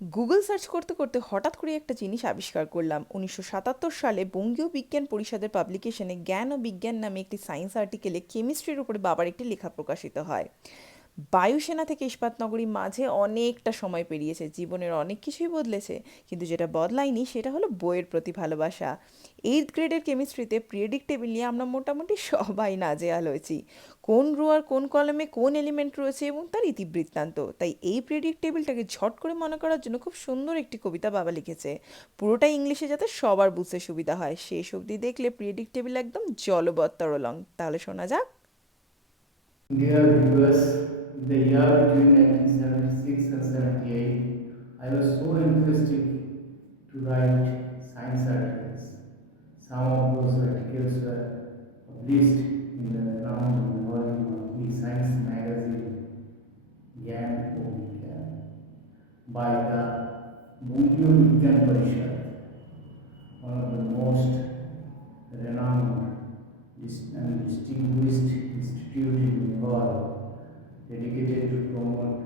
Google search করতে করতে হঠাৎ করে একটা জিনিস আবিষ্কার করলাম। 1977 সালে বঙ্গীয় বিজ্ঞান পরিষদের পাবলিকেশনে জ্ঞান ও বিজ্ঞান নামে একটি সায়েন্স আর্টিকেলে কেমিস্ট্রির উপরে বাবার একটি লেখা প্রকাশিত হয়। বায়ুসেনা থেকে ইস্পাত নগরী মাঝে অনেকটা সময় পেরিয়েছে, জীবনের অনেক কিছুই বদলেছে, কিন্তু যেটা বদলায়নি সেটা হলো বইয়ের প্রতি ভালোবাসা। এইট গ্রেডের কেমিস্ট্রিতে পিরিয়ডিক টেবিল নিয়ে আমরা মোটামুটি সবাই নাজেহাল হয়েছি। কোন রো আর কোন কলমে কোন এলিমেন্ট রয়েছে এবং তার ইতিবৃত্তান্ত। তাই এই পিরিয়ডিক টেবিলটাকে ঝট করে মনে করার জন্য খুব সুন্দর একটি কবিতা বাবা লিখেছে, পুরোটাই ইংলিশে যাতে সবার বুঝতে সুবিধা হয়। শেষ অবধি দেখলে পিরিয়ডিক টেবিল একদম জলবৎ তরলং। তাহলে শোনা যাক। Dear viewers, in the year between 1976 and 78, I was so enthusiastic to write science articles. Some of those articles were published in the renowned volume of the science magazine Gyan Obika by the Bungyo Vigyan Parishad, one of the most renowned and distinguished institute in Bengal dedicated to promote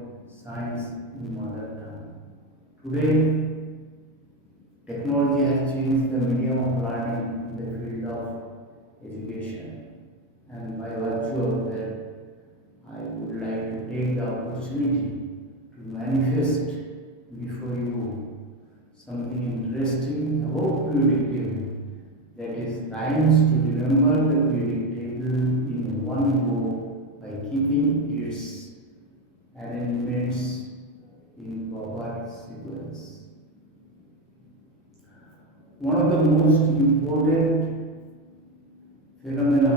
science in mother tongue. Today, technology has changed the medium of learning in the field of education, and by virtue of that, I would like to take the opportunity to manifest before you something interesting about periodic table, that is rhymes to remember the periodic table in one go by keeping its arrangements in proper sequence. One of the most important phenomena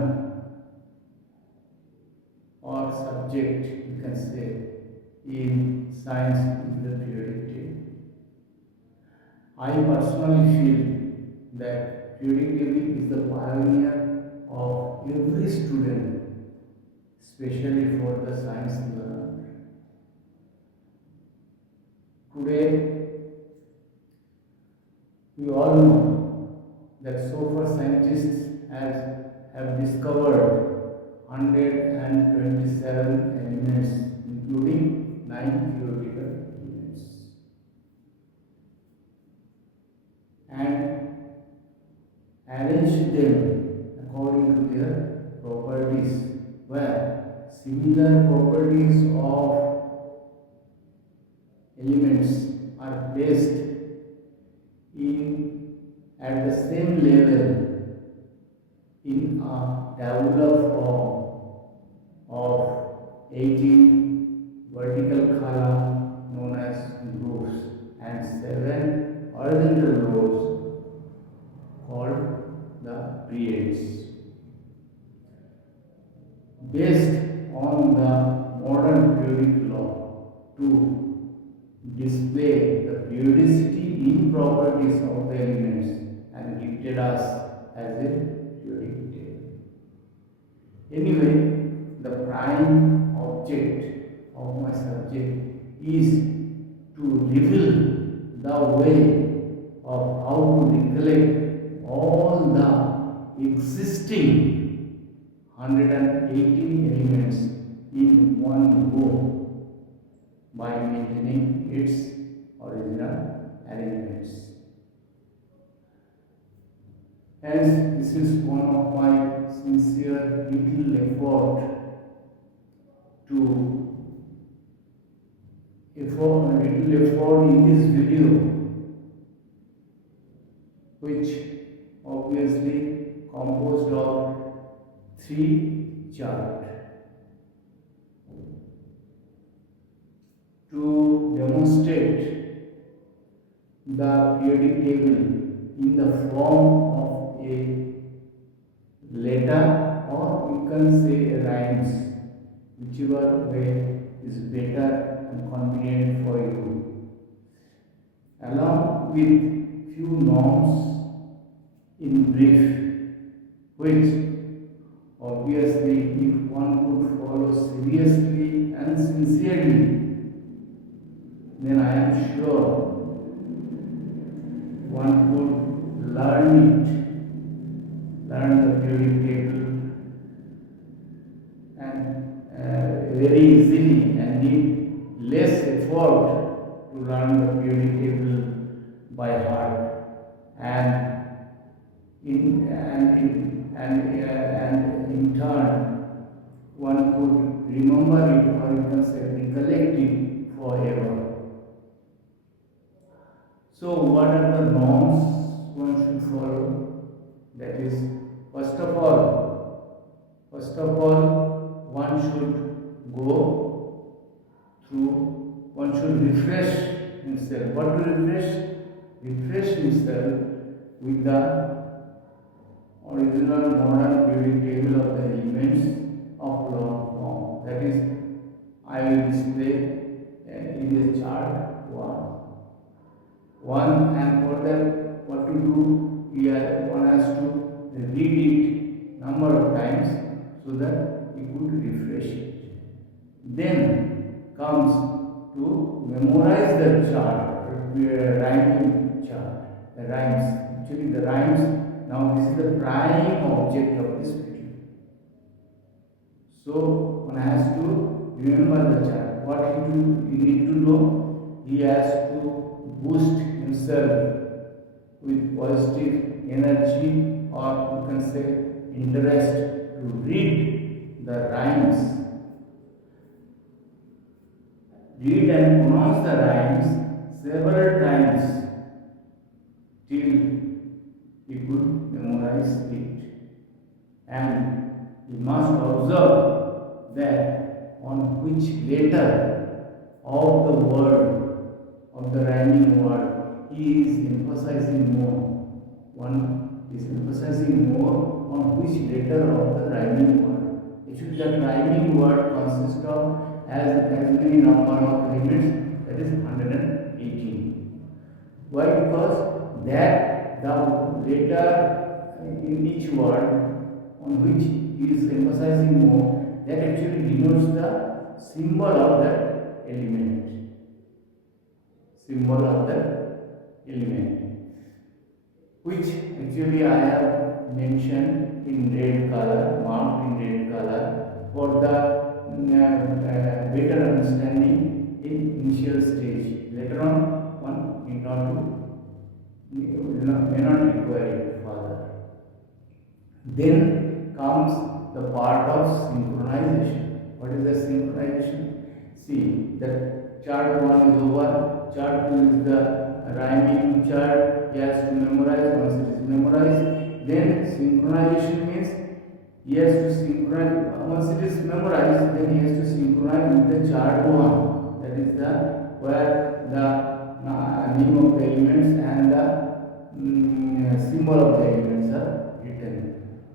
or subject, you can say, in science is the periodic table. I personally feel that periodic table is the pioneer of every student, especially for the science learner. Today, we all know that so far scientists have discovered 127 elements, including 9 theoretical elements, and arranged them according to their properties, where similar properties of elements are placed in at the same level in a tabular form of 18 vertical column known as groups and 7 horizontal rows called the periods. Based on the modern periodic law to display the periodicity in properties of the elements and gifted us as a periodic table. Anyway, the prime object of my subject is to reveal the way of how to recollect all the existing 118 elements in one go by maintaining its original arrangements. Hence, this is one of my sincere little effort to little effort in this video, which obviously composed of three charts to demonstrate the periodic table in the form of a letter, or you can say a rhymes, whichever way is better and convenient for you, along with few norms in brief, which obviously if one could follow seriously and sincerely, then I am sure one could learn the periodic table and very easily and need less effort to learn the periodic table by heart, and in turn one could remember it, or you can say recollect it forever. So what are the norms one should follow? That is, first of all, one should go through, one should refresh himself. What to refresh? Refresh himself with the original modern periodic table of the elements of long form. That is, I will display in the chart one, and for that, what to do? Here one has to read it number of times so that he could refresh it. Then comes to memorize the chart, rhyming chart, the rhymes. Actually, the rhymes, now this is the prime object of this video. So one has to remember the chart. What you need to know, he has to boost himself with positive energy, or you can say interest, to read the rhymes. Read and pronounce the rhymes several times till he could memorize it. And you must observe that on which letter of the word, of the rhyming word, he is emphasizing more. One is emphasizing more on which letter of the rhyming word. Actually, the rhyming word consists of as many number of elements, that is 118. Why? Because that the letter in each word on which he is emphasizing more, that actually denotes the symbol of that element. Symbol of that element, which actually I have mentioned in red color, marked in red color, for the better understanding in initial stage. Later on, one may not require it further. Then comes the part of synchronization. What is the synchronization? See, the chart 1 is over, chart 2 is the rhyming chart. He has to memorize. Once it is memorized, then synchronization means he has to synchronize. Once it is memorized, then he has to synchronize with the chart 1. That is the where the name of the elements and the symbol of the elements are written.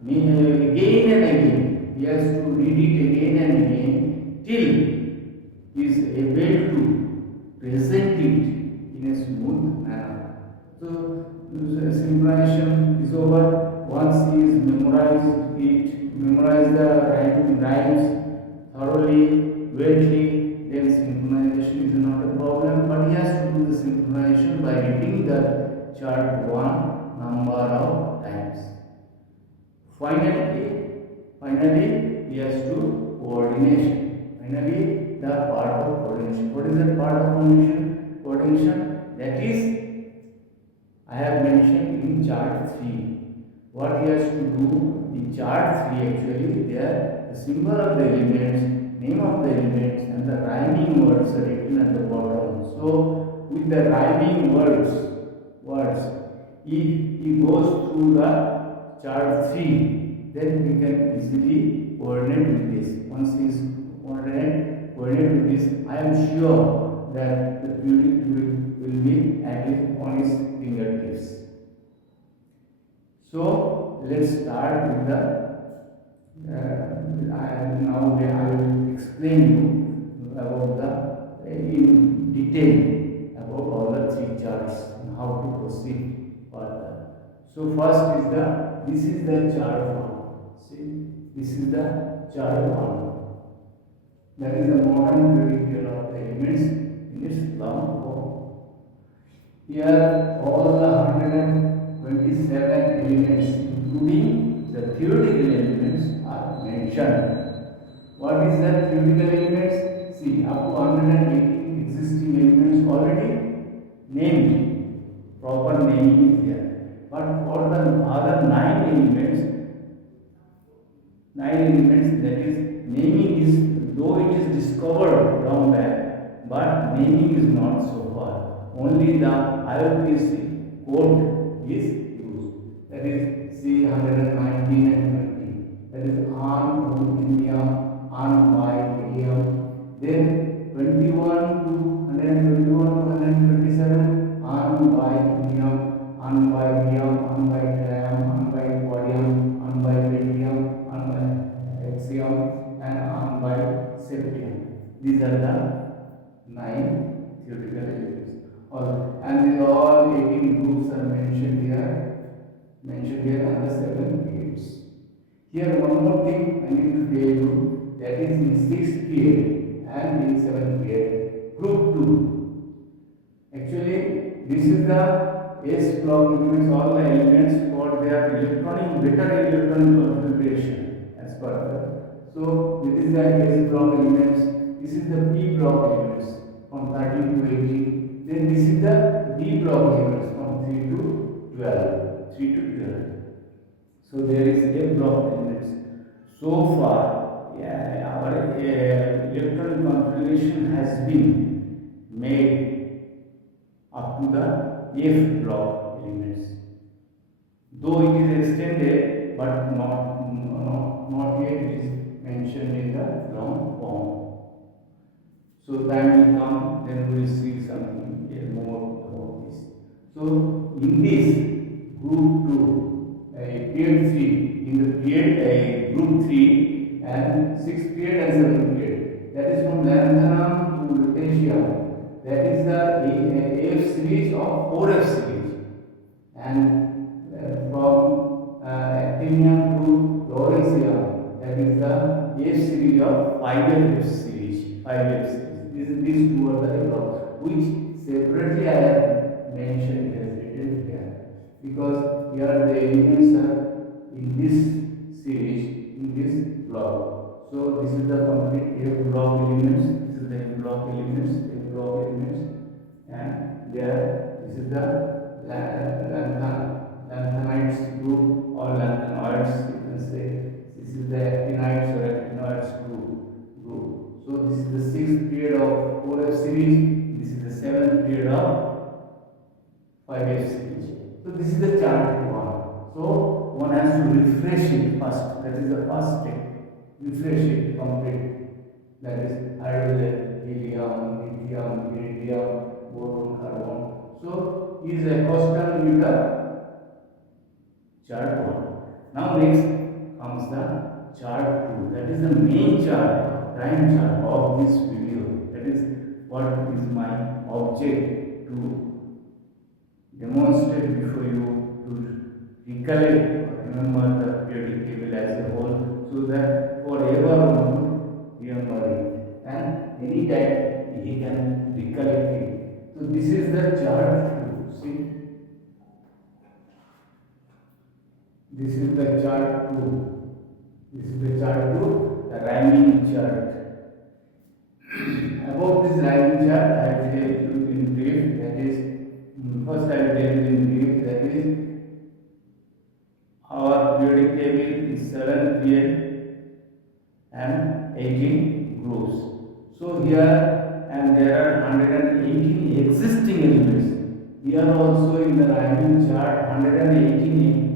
Again and again, he has to read it again and again till he is able to present it in a smooth manner. So, synchronization is over. Once he is memorized the rhymes thoroughly, greatly, then synchronization is not a problem. But he has to do the synchronization by reading the chart 1 number of times. Finally, he has to coordination. Finally, the part of coordination. What is that part of coordination? That is, I have mentioned in chart 3. What he has to do in chart 3, actually, there the symbol of the elements, name of the elements, and the rhyming words are written at the bottom. So, with the rhyming words, if he goes through the chart 3, then we can easily coordinate with this. Once he is coordinate with this, I am sure that the periodic will be active on his fingertips. So let's start with the. Now I will explain you about the in detail about all the 3 charts and how to proceed further. So first is this is the chart 1. See, this is the chart 1. That is the modern periodic table of the elements in its long form. Here all the 127 elements, including the theoretical elements, are mentioned. What is the theoretical elements? See, up to 180 existing elements already named, proper naming is there. But for the other nine elements, that is naming is, though it is discovered long back, but naming is not so far. Only the IUPAC code is used. That is C119 and 20. That is on India, on by AM. Then 21 to 121 to 127 on by Indium, on by Bium, on by Trium, on by Podium, on by Medium, on by Axiom, and on by Septium. These are the nine theoretical elements. And these all 18 groups are mentioned here on the 7 periods. Here one more thing I need to tell you, that is in 6th period and in 7th period, group 2. Actually, this is the S block elements, all the elements for their better electronic configuration as per the. So this is the S block elements, this is the P block elements from 13 to 18. Then this is the D block elements from 3 to 12. 3 to 12. So there is A block elements. So far, our electronic configuration has been made up to the F block elements. Though it is extended, but not yet it is mentioned in the long form. So time will come, then we will see something more about this. So in this group 2, period 3, in the period group 3 and 6th period and 7th period, that is from lanthanum to lutetium, that is the AF series of 4F series, and from actinium to lawrencium, that is the F series of 5F series. 5F series. These two are the blocks, which separately I have mentioned as written here, because here the elements are in this series, in this block. So this is the complete F block elements, this is the F block elements, and there this is the lanthanides group or lanthanoids, you can say. This is the actinides or actinoids group. So this is the 6th period of 4F series, this is the 7th period of 5F series. So this is the chart one. So one has to refresh it first. That is the first step. Refresh it, complete. That is hydrogen, helium, lithium, iridium, boron, carbon. So he is accustomed with the chart 1. Now next comes the chart 2. That is the main chart, prime chart of this video. That is what is my object to demonstrate before you, to recollect or remember the periodic table as a whole, so that forever one would remember it, and any time he can recollect it. So this is the chart 2. See, this is the chart 2. This is the chart 2, the rhyming chart. About this rhyming chart, I will tell you in brief. That is, first I will tell you in brief. That is, our periodic table is 7 period and 18 groups. So here, and there are 118 existing elements. Here also in the rhyming chart, 118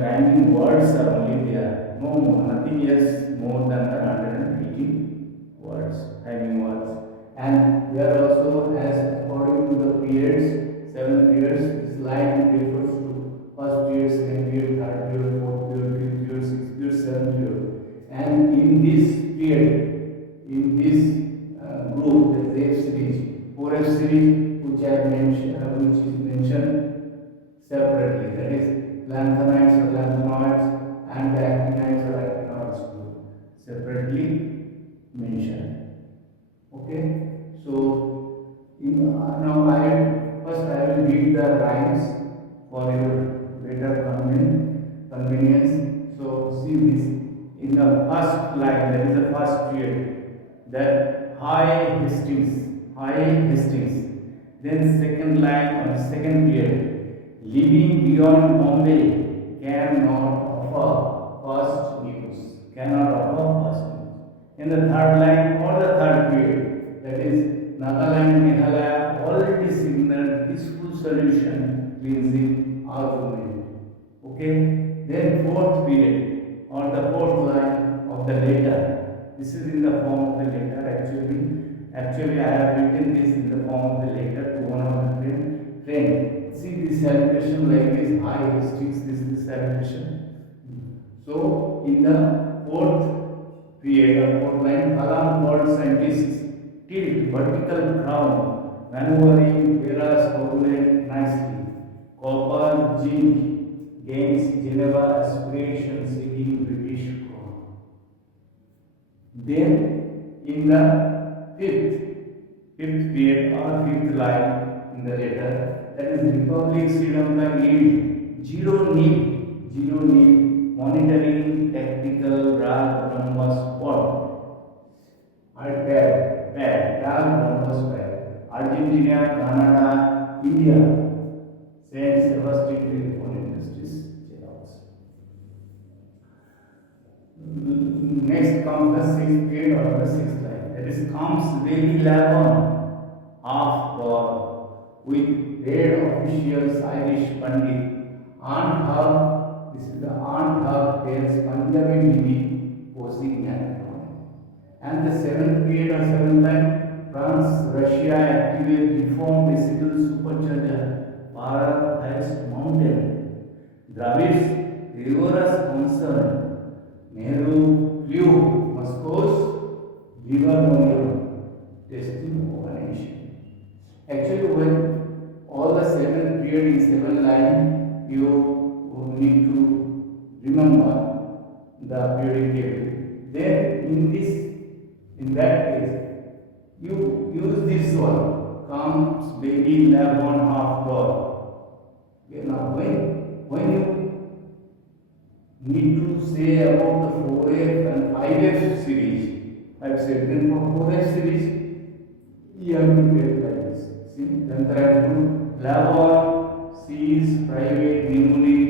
rhyming words are only there. No more, nothing else more than the 118 words, rhyming words. And there also, as according to the periods, 7 periods, this line refers to first period, second period, third period, fourth period, fifth period, sixth period, seventh period. And in this period, in this group, the F series, 4F series, which I have mentioned, which is mentioned separately, that is lanthanides or lanthanoids and the actinides or actinoids group, separately mentioned. Okay, so now first I will read the rhymes for your better convenience. So see this, in the first line, that is the first period, that high Hastings, Then second line or second period, living beyond Bombay cannot offer first news. Cannot offer first news. In the third line or the third period, that is Nagaland, Meghalaya already signaled peaceful solution cleansing argument. Okay. Then fourth period or the fourth line of the letter. This is in the form of the letter actually. Actually, I have written this in the form of the letter to one of my friend. See this celebration like this, high sticks this celebration. So in the fourth period or fourth line, Kalam called scientists tilt vertical crown, maneuvering Vera's coagulate nicely. Copper, zinc gains Geneva aspiration seeking British crown. Then in the fifth period or fifth line in the letter, that is Republic Sri Lanka yield zero need monitoring tactical Rag Brahma spot. Rag Brahma pad. Argentina, Canada, India, Saint Sebastian Telephone Industries. Next comes the sixth period or the sixth line. That is comes very 11 half door with red officials Irish Pandit. Aunt Hug, this is the Aunt Hug tells Punjabi Bibi posing an and the seventh period or seventh line, France, Russia activate reform digital supercharger, Bharat highest mountain. Dravids, rigorous concern, Nehru flew Moscow's Livermore testing organization. Actually, when all the seven period in seven line, you need to remember the periodic table. Then in that case, you use this one. Comes baby lab on half door. Okay, now when you need to say about the 4F and 5F series, I have said then for 4F series, you have to get like this. See, then there are two lab on, C is private pneumonia,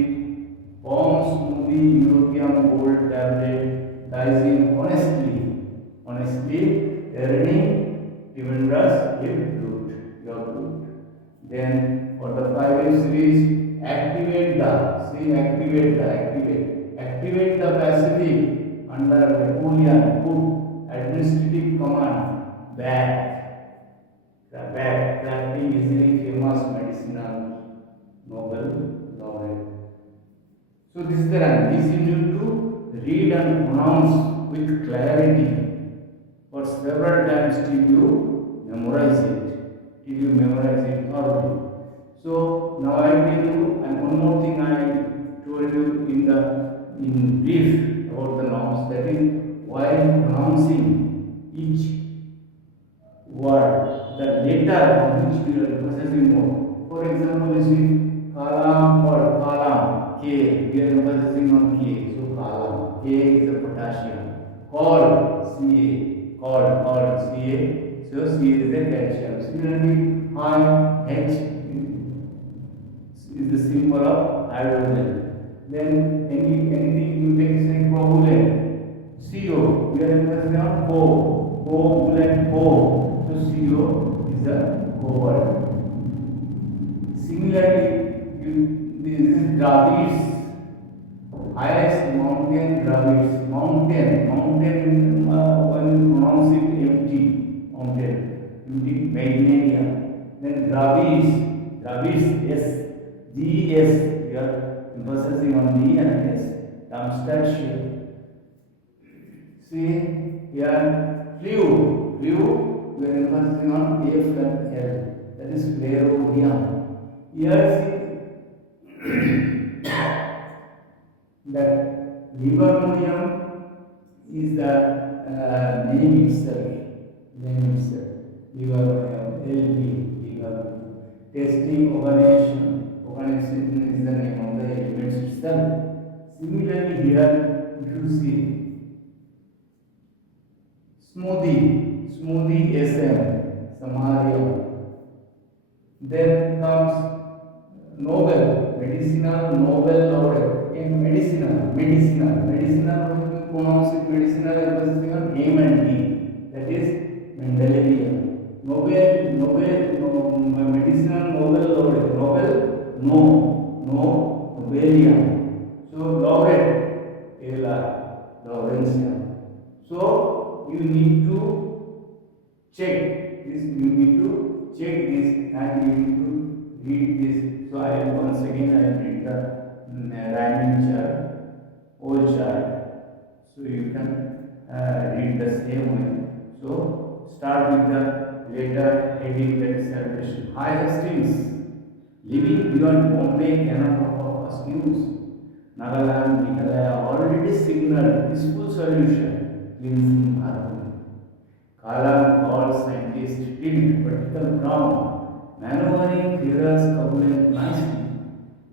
bomb smoothie, European gold tablet, dicing honestly, earning, tremendous, if good, your good. Then for the 5F series, activate the Pacific under Napoleon, good, administrative command, crafting easily famous medicinal Nobel laureate. So this is the run. This you need to read and pronounce with clarity for several times till you memorize it thoroughly. So now I tell you, and one more thing I told you in brief about the norms, that is while pronouncing each word, the letter on which we are emphasizing more. For example, you see kalam or kalam, K, we are emphasizing on K, so kalam, K is the potassium. Called, Ca, so Ca is the calcium. Similarly, I, H is the symbol of hydrogen. Then anything you take say covalent, CO, we are emphasizing on covalent, so CO is the cobalt. Similarly, this is Dravids, highest mountain Dravids, mountain when you pronounce it empty, Magnesia. Then Dravids, S, GS, we are emphasizing on D and S, Darmstadt shape. See here, flu, we are emphasizing on F and L, that is flareonium. Here see that livermonium is the name itself. Livermonium, LV, livermonium. Testing organization is the name of the elements itself. Similarly here, if you see smoothie SM, Samaria. Then comes Nobel, medicinal Nobel laureate in medicinal. When you pronounce it medicinal, emphasis on M and D. That is Mendelian. Medicinal Nobel laureate. Nobel, Nobelian. So laureate, Laurentian. So you need to check this, you need to check this, and you need to read this. So I once again I will read the rhyming chart, old chart, so you can read the same way. So start with the letter heading, that is celebration. Hi Hastings, living beyond Bombay cannot offer us news. Nagaland, Meghalaya already signaled peaceful solution, cleansing harmony. Kalam calls scientists till vertical ground, maneuvering clearers covenant nicely.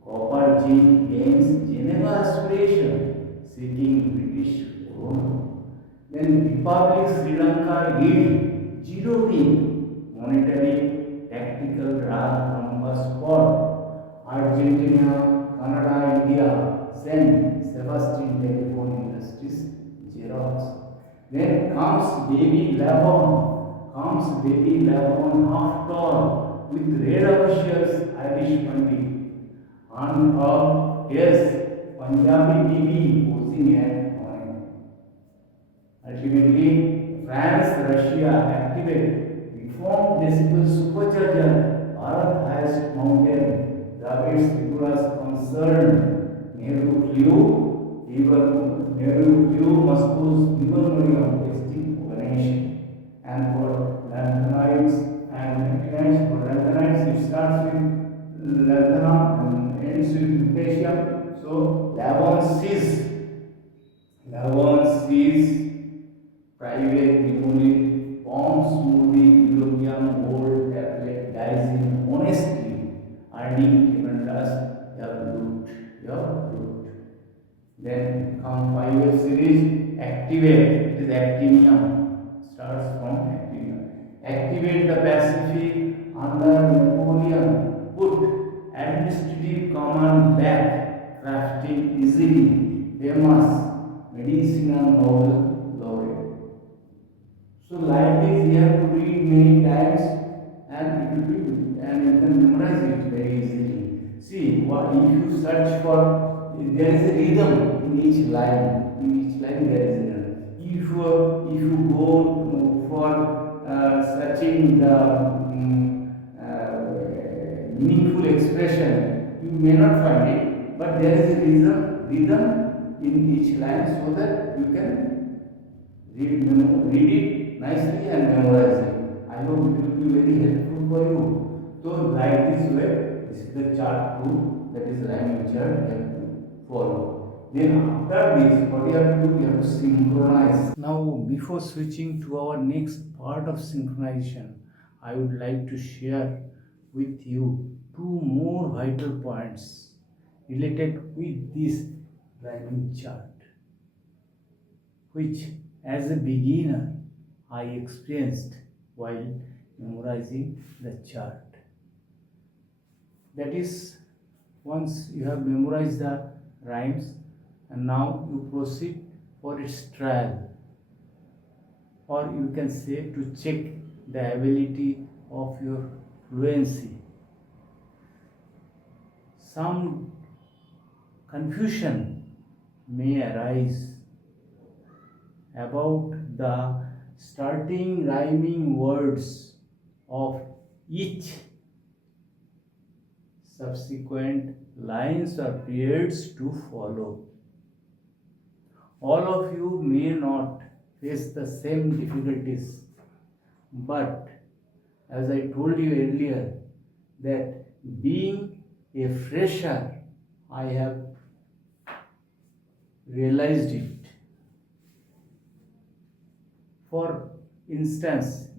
Copper G gains Geneva aspiration, seeking British corona. Then Republic Sri Lanka yield zero team, monetary tactical drag from a spot. Argentina, Canada, India send Sebastian telephone industries Xerox. Then comes baby Lavon half tall with red officials Irish Pandit. On a yes, Punjabi TV posing at point. Ultimately, France, Russia activate reformed decibel supercharger. Bharat has mountain. Dravid's Tripura's concerned. Nehru flew Moscow's Memorial testing organization. And for lanthanides, it starts with lanthanum and ends with potassium. So Lavon sees private pneumonia, bombs moving European gold tablet dies in honestly, earning tremendous your loot. Then come 5 series, activate, it is actinium, starts from actinium. Activate the Pacific under Napoleon, put administrative command back, crafting easily, famous medicinal Nobel laureate. So like this you have to read many times, and it will be, and you can memorize it very easily. See, what if you search for, there is a rhythm in each line. In each line there is a rhythm. If you go for searching the meaningful expression, you may not find it, but there is a rhythm in each line, so that you can read it nicely and memorize it. I hope it will be very helpful for you. So like this way, this is the chart 2, that is rhyming chart you have to follow. Then after this, what you have to do, you have to synchronize. Now before switching to our next part of synchronization, I would like to share with you 2 more vital points related with this rhyming chart, which as a beginner I experienced while memorizing the chart. That is, once you have memorized the rhymes, and now you proceed for its trial, or you can say to check the ability of your fluency. Some confusion may arise about the starting rhyming words of each subsequent lines or periods to follow. All of you may not face the same difficulties, but as I told you earlier, that being a fresher, I have realized it. For instance,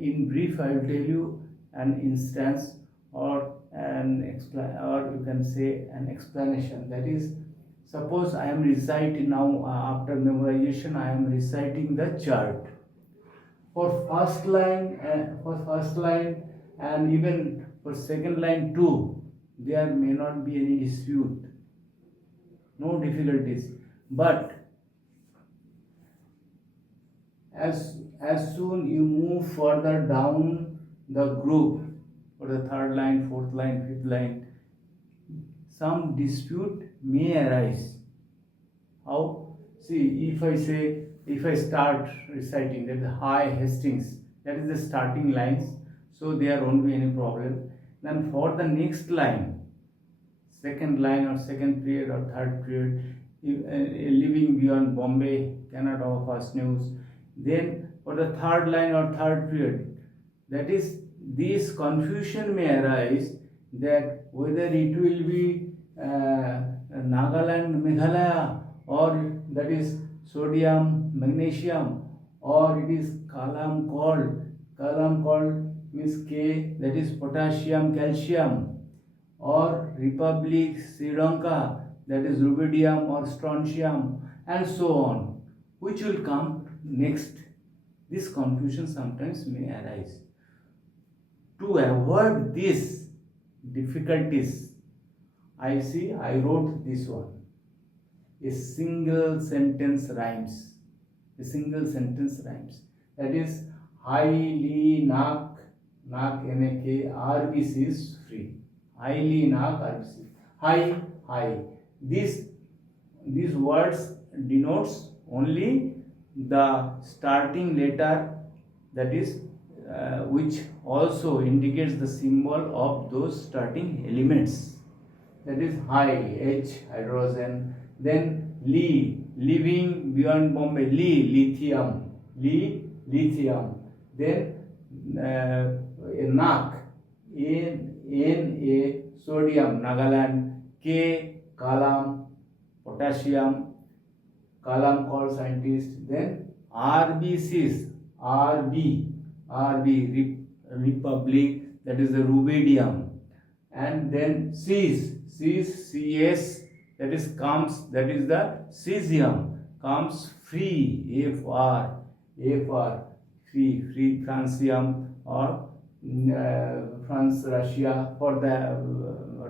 in brief, I will tell you an instance, or or you can say an explanation. That is, suppose I am reciting now, after memorization, I am reciting the chart. For first line, and even For second line too, there may not be any dispute, no difficulties. But as soon you move further down the group, for the third line, fourth line, fifth line, some dispute may arise. How? See, if I start reciting that High Hastings, that is the starting lines, so there won't be any problem. Then for the next line, second line or second period or third period, living beyond Bombay, Canada or Fast News, then for the third line or third period, that is, this confusion may arise that whether it will be Nagaland, Meghalaya, or that is sodium, magnesium, or it is kalam called means K, that is potassium, calcium, or Republic, Sri Lanka, that is rubidium or strontium, and so on, which will come next. This confusion sometimes may arise. To avoid these difficulties, I wrote this one. A single sentence rhymes. That is, highly knock, NAK, RBC is free. Highly knock, RBC. High. These words denotes only the starting letter, that is, which also indicates the symbol of those starting elements. That is high, H, hydrogen. Then living beyond Bombay, lithium. Then NAK, Na, sodium, Nagaland. K, kalam, potassium, kalam called scientist. Then RBCs, RB, Republic, that is the rubidium. And then Cs, CS, that is comes, that is the cesium, comes free, FR, free, francium, or France, Russia, for the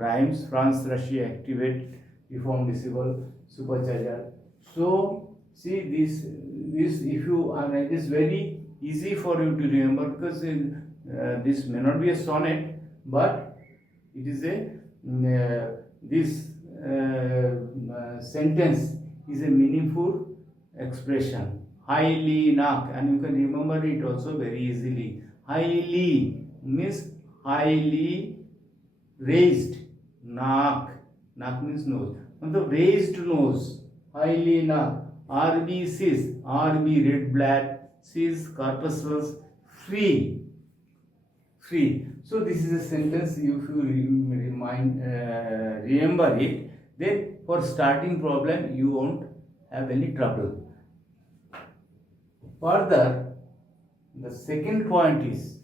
rhymes, France, Russia, activate, reform, disable, supercharger. So see this if you, it is very easy for you to remember, because this may not be a sonnet, but it is this sentence is a meaningful expression. Highly knock, and you can remember it also very easily. Highly means highly raised. Knock means nose. On the raised nose, highly knock. RBCs, RB red blood, Cs corpuscles, free. So this is a sentence. If you remember it, then for starting problem you won't have any trouble. Further, the second point is,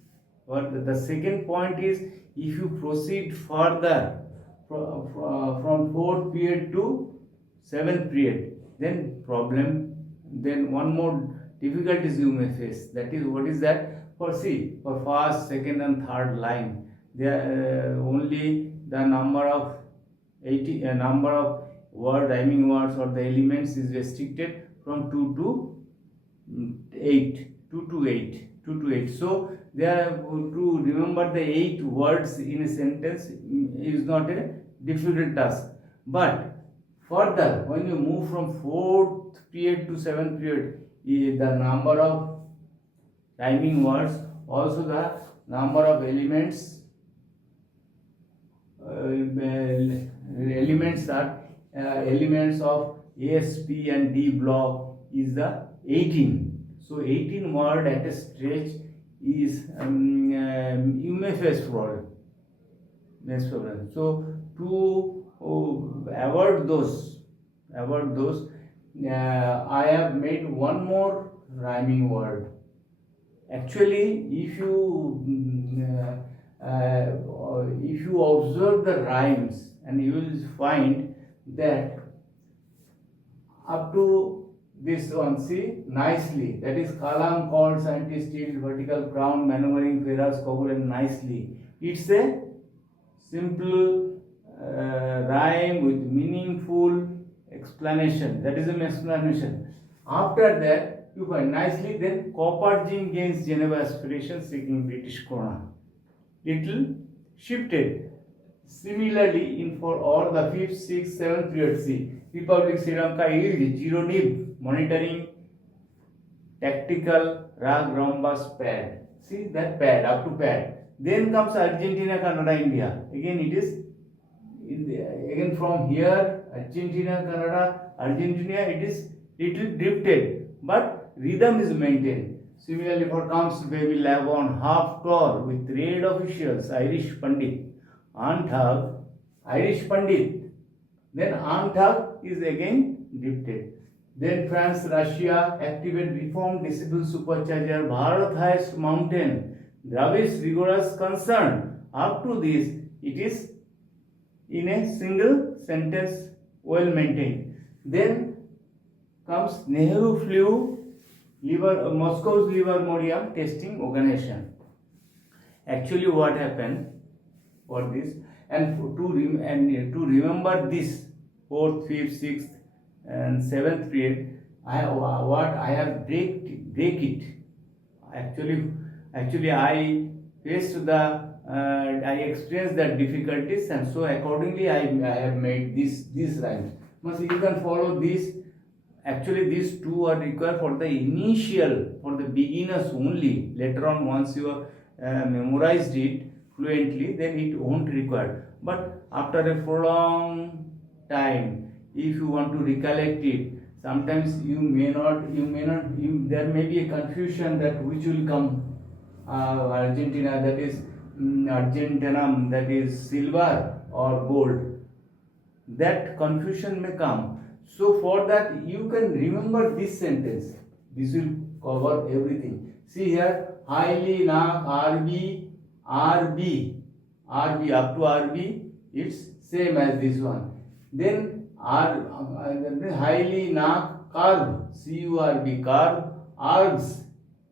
if you proceed further from fourth period to seventh period, then one more difficulties you may face. That is, what is that? For first, second, and third line, there only the number of rhyming words or the elements is restricted from 2 to 8. So there, to remember the 8 words in a sentence is not a difficult task. But further, when you move from 4th period to 7th period, the number of rhyming words, also the number of elements are elements of S, P and D block is the 18. So 18 word at a stretch is you may face problem. So to avoid those, I have made one more rhyming word. Actually, if you observe the rhymes, and you will find that up to this one, see, nicely, that is kalam called scientist, steel, vertical crown, maneuvering, ferrous, cobble, and nicely. It's a simple rhyme with meaningful explanation. That is an explanation. After that, you find nicely. Then Copper Jean gains Geneva aspiration, seeking British corona. Little shifted. Similarly, in for all the 5th, 6th, 7th period, C. Republic Sri Lanka yield zero nib, monitoring tactical rag rhombus pad. See that pad up to pad. Then comes Argentina, Canada, India. Again it is again from here Argentina, Canada, Argentina. It is little drifted, but rhythm is maintained. Similarly, for comes baby lab on half tour with red officials, Irish Pandit, Antag, Irish Pandit. Then Antag is again drifted. Then France, Russia activate reform disciple supercharger Bharat highest mountain. Dravish rigorous concern. Up to this, it is in a single sentence, well maintained. Then comes Nehru flew Moscow's Livermorium testing organization. Actually, what happened for this and to remember this 4th, 5th, 6th, and 7th period, I have break it. Actually, I faced I experienced the difficulties, and so accordingly I have made these rhymes. You can follow this. Actually, these two are required for the initial, for the beginners only. Later on, once you have memorized it fluently, then it won't require. But after a prolonged time, if you want to recollect it, sometimes there may be a confusion that which will come. Argentina, that is Argentinum, that is silver or gold. That confusion may come. So for that, you can remember this sentence. This will cover everything. See here, highly na RB up to RB, it's same as this one. Then highly na carb, CURB, carb, args,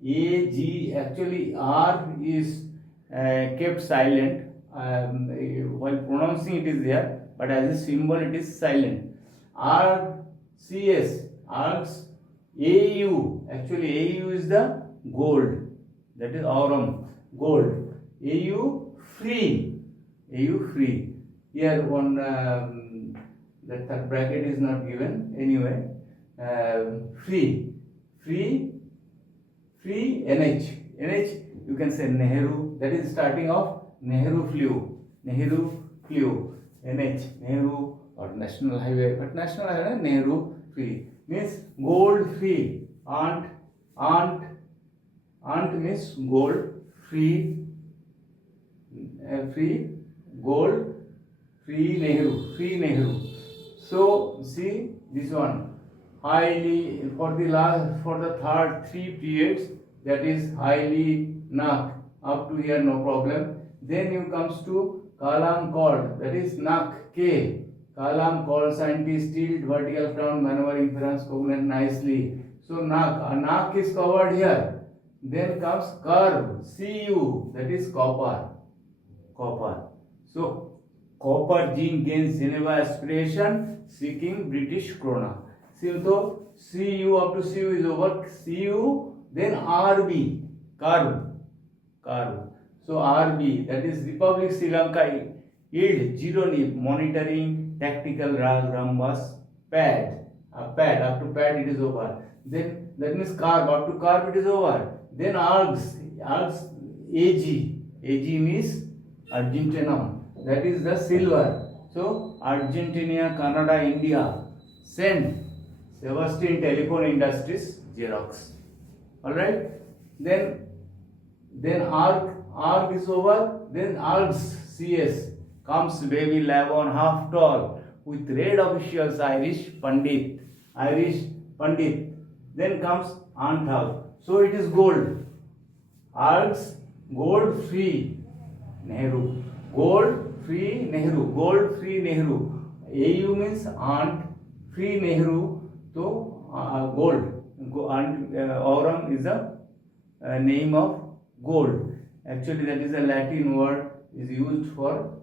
AG. Actually, R is kept silent while pronouncing. It is there, but as a symbol it is silent. RCS, args, AU. Actually, AU is the gold. That is aurum, gold. AU free. Here one that bracket is not given anyway. Free NH. You can say Nehru. That is starting of Nehru flew. NH, Nehru, or national highway. But national highway, Nehru free means gold free. Aunt means gold free. Gold free Nehru. So see this one. Highly for the third 3 periods, that is highly nak up to here, no problem. Then you comes to Kalam called, that is nak K. Kalam called scientist tilt vertical crown maneuver inference cognate nicely. So nak is covered here. Then comes curve Cu, that is copper. So Copper Jean gains Geneva aspiration, seeking British krona. So Cu up to Cu is over. Cu, then RB, curve. So RB, that is Republic Sri Lanka yield zero nib, monitoring tactical rhombus pad. Pad up to pad it is over. Then that means carb up to carb it is over. Then args AG means Argentinum, that is the silver. So Argentina, Canada, India send Sebastian Telephone Industries Xerox. Alright. Then arg is over. Then args CS comes baby lab on half tall with red officials Irish Pandit. Then comes Antag. So it is gold. Args gold free Nehru. Gold free Nehru. AU means Ant, free Nehru. So gold. Aurum is the name of gold. Actually, that is a Latin word is used for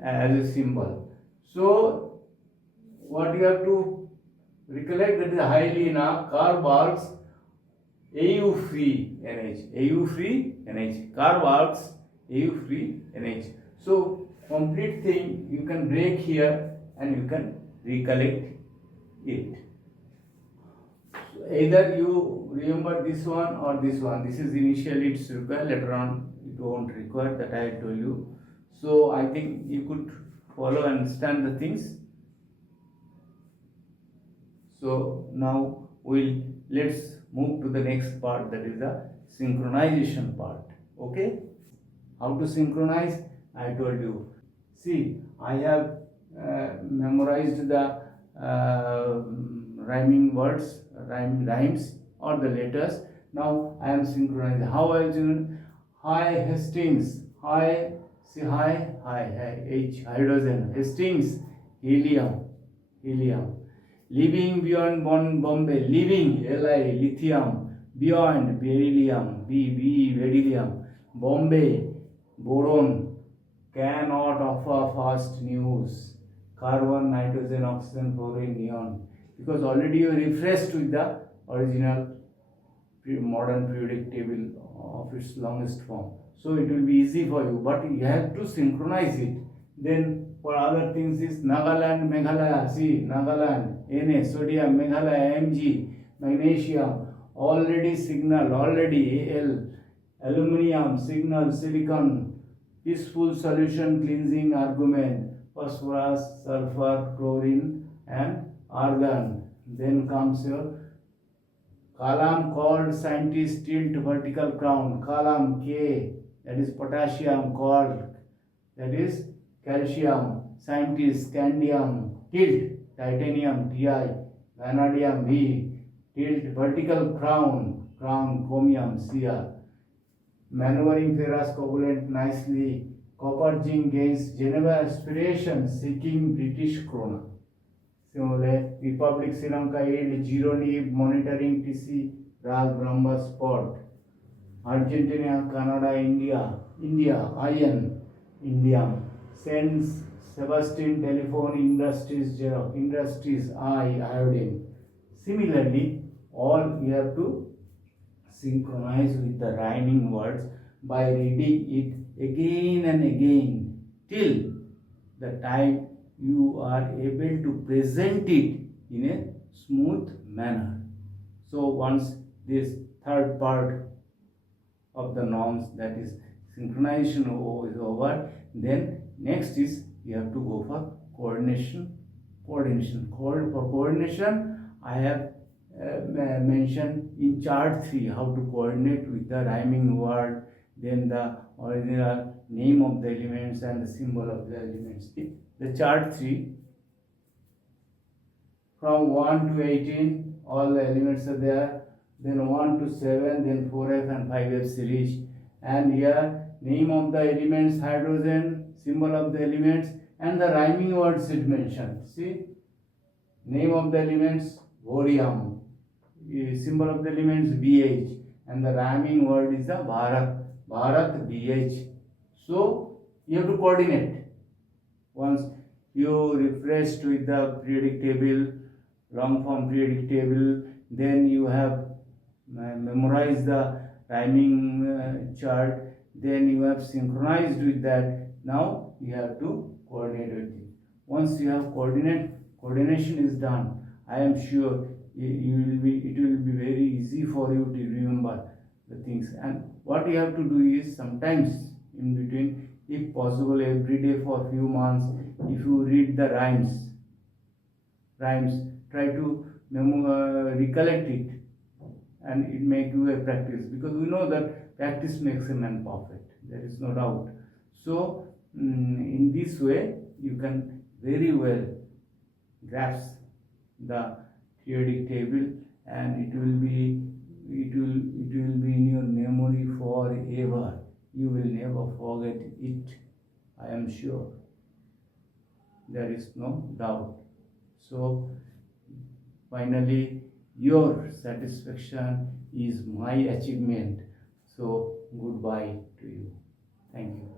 as a symbol. So what you have to recollect, that is Hyalina, Karl Barks, AU free NH, AU free NH, Karl Barks, AU free NH. So complete thing you can break here and you can recollect it. So either you remember this one or this one. This is initially it's required, later on it won't require, that I told you. So I think you could follow and understand the things. So now let's move to the next part, that is the synchronization part. Okay, how to synchronize I told you. See, I have memorized the rhyming words, rhymes or the letters. Now I am synchronizing. How I will do? Hi Hastings, hi, say hi, H, hydrogen, Hastings, helium, living beyond Bombay, living, Li, lithium, beyond, beryllium, B, beryllium, Bombay, boron, cannot offer fast news, carbon, nitrogen, oxygen, fluorine, neon, because already you refreshed with the original modern periodic table of its longest form. So it will be easy for you, but you have to synchronize it. Then for other things is Nagaland, Meghalaya, see, Nagaland, Na, sodium, Meghalaya, Mg, magnesium, already signal, already Al, aluminium, signal, silicon, peaceful solution, cleansing argument, phosphorus, sulfur, chlorine and argon. Then comes your Kalam, called scientist tilt vertical crown, Kalam, K, that is potassium, called, that is calcium, scientist, scandium, tilt, titanium, Ti, vanadium, V, tilt vertical crown, chromium, Cr, maneuvering ferrous covalent nicely, copper zinc gains Geneva aspiration, seeking British krona. Similarly, Republic Sri Lanka yield zero need, monitoring TC, Raj Brahma spot. Argentina, Canada, India, iron, India. Saint Sebastian Telephone Industries, iodine. Similarly, all you have to synchronize with the rhyming words by reading it again and again till the time you are able to present it in a smooth manner. So once this third part of the norms, that is synchronization, is over, then next is you have to go for coordination. For coordination, I have mentioned in chart 3 how to coordinate with the rhyming word, then the original name of the elements and the symbol of the elements. The chart 3, from 1 to 18 all the elements are there, then 1 to 7, then 4f and 5f series, and here name of the elements, hydrogen, symbol of the elements and the rhyming words it mentioned. See, name of the elements Borium, symbol of the elements BH, and the rhyming word is the Bharat, BH. So you have to coordinate. Once you refreshed with the periodic table, long form periodic table, then you have memorized the rhyming chart, then you have synchronized with that. Now you have to coordinate with it. Once you have coordination is done, I am sure it will be very easy for you to remember the things. And what you have to do is, sometimes in between, if possible every day for a few months, if you read the rhymes, try to recollect it, and it make you a practice, because we know that practice makes a man perfect, there is no doubt. So in this way you can very well grasp the periodic table, and it will be in your memory forever. You will never forget it, I am sure, there is no doubt. So finally, your satisfaction is my achievement. So goodbye to you. Thank you.